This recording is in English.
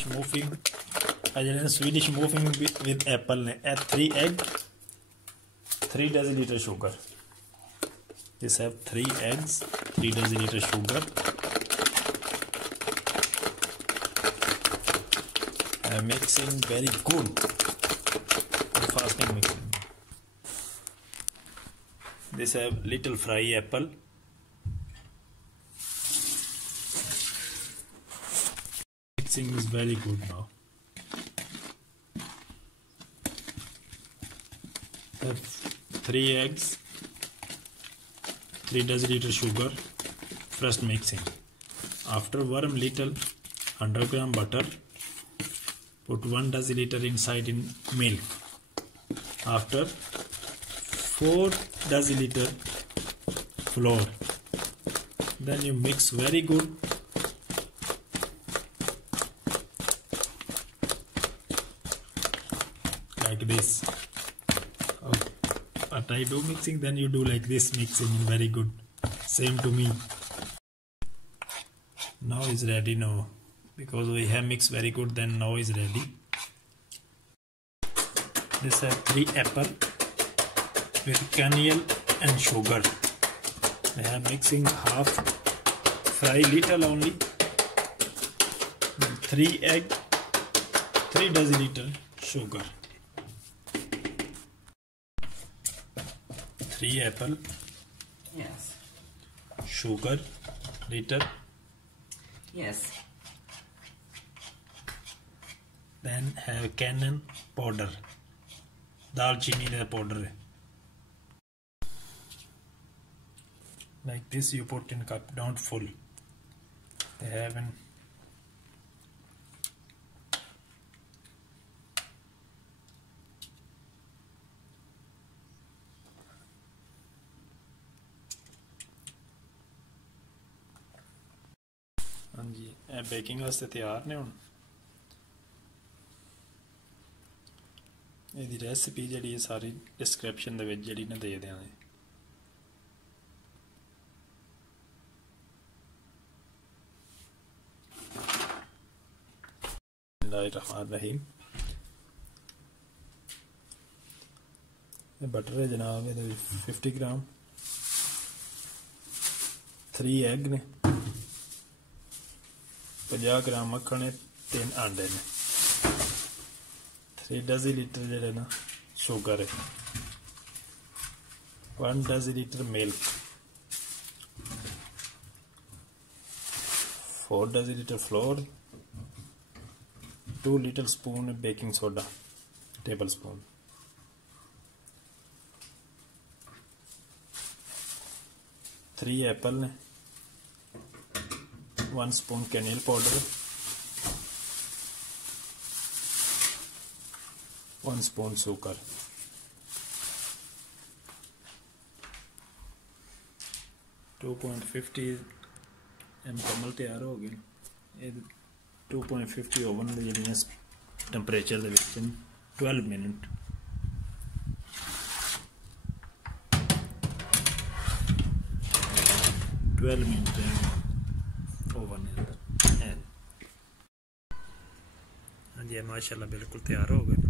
Swedish muffin Swedish muffin with apple ne. Add 3 egg, 3 deciliter sugar. This have 3 eggs, 3 deciliter sugar. Mixing very good. Fasting mixing. This have little fry apple. Mixing is very good now. Have 3 eggs, 3 deciliter sugar. First mixing. After warm little 100 gram butter. Put 1 deciliter inside in milk. After 4 deciliter flour. Then you mix very good. Like this. But I do mixing, then you do like this mixing, very good. Same to me. Now is ready now. Because we have mixed very good, then now is ready. This have 3 apple with cannelle and sugar. I am mixing half, fry little only. Then 3 egg, 3 deciliter sugar. 3 apple. Yes. Sugar, liter. Yes. Then have cayenne powder. Dalchini the powder. Like this you put in cup, don't full. They have an ਹਾਂਜੀ ਇਹ baking ਵਾਸਤੇ ਤਿਆਰ ਨੇ ਹੁਣ ਇਹਦੀ recipe ਜਿਹੜੀ ਹੈ ਸਾਰੀ description ਦੇ ਵਿੱਚ ਜਿਹੜੀ ਨਾ ਦੇ ਦਿਆਂਗੇ बिस्मिल्लाहिर्रहमानिर्रहीम ये बटर है जनाब ये 50 ग्राम 3 एग ने 50 ग्राम मक्खन है 3 अंडे ने 3 डेसीलीटर जेडे ना शुगर है 1 decilitre milk 4 decilitre floor 2 little spoon baking soda tablespoon 3 apple 1 spoon cannelle powder 1 spoon sugar 2.50 मुकम्मल तैयार हो गए 2.50 ओवन ਦੇ ਜਿਹੜੀਆਂ ਟੈਂਪਰੇਚਰ ਦੇ ਵਿੱਚ 12 ਮਿੰਟ 12 ਮਿੰਟ ओवन है ਹਾਂਜੀ ਮਾਸ਼ਾਅੱਲਾ ਬਿਲਕੁਲ ਤਿਆਰ ਹੋ ਗਏ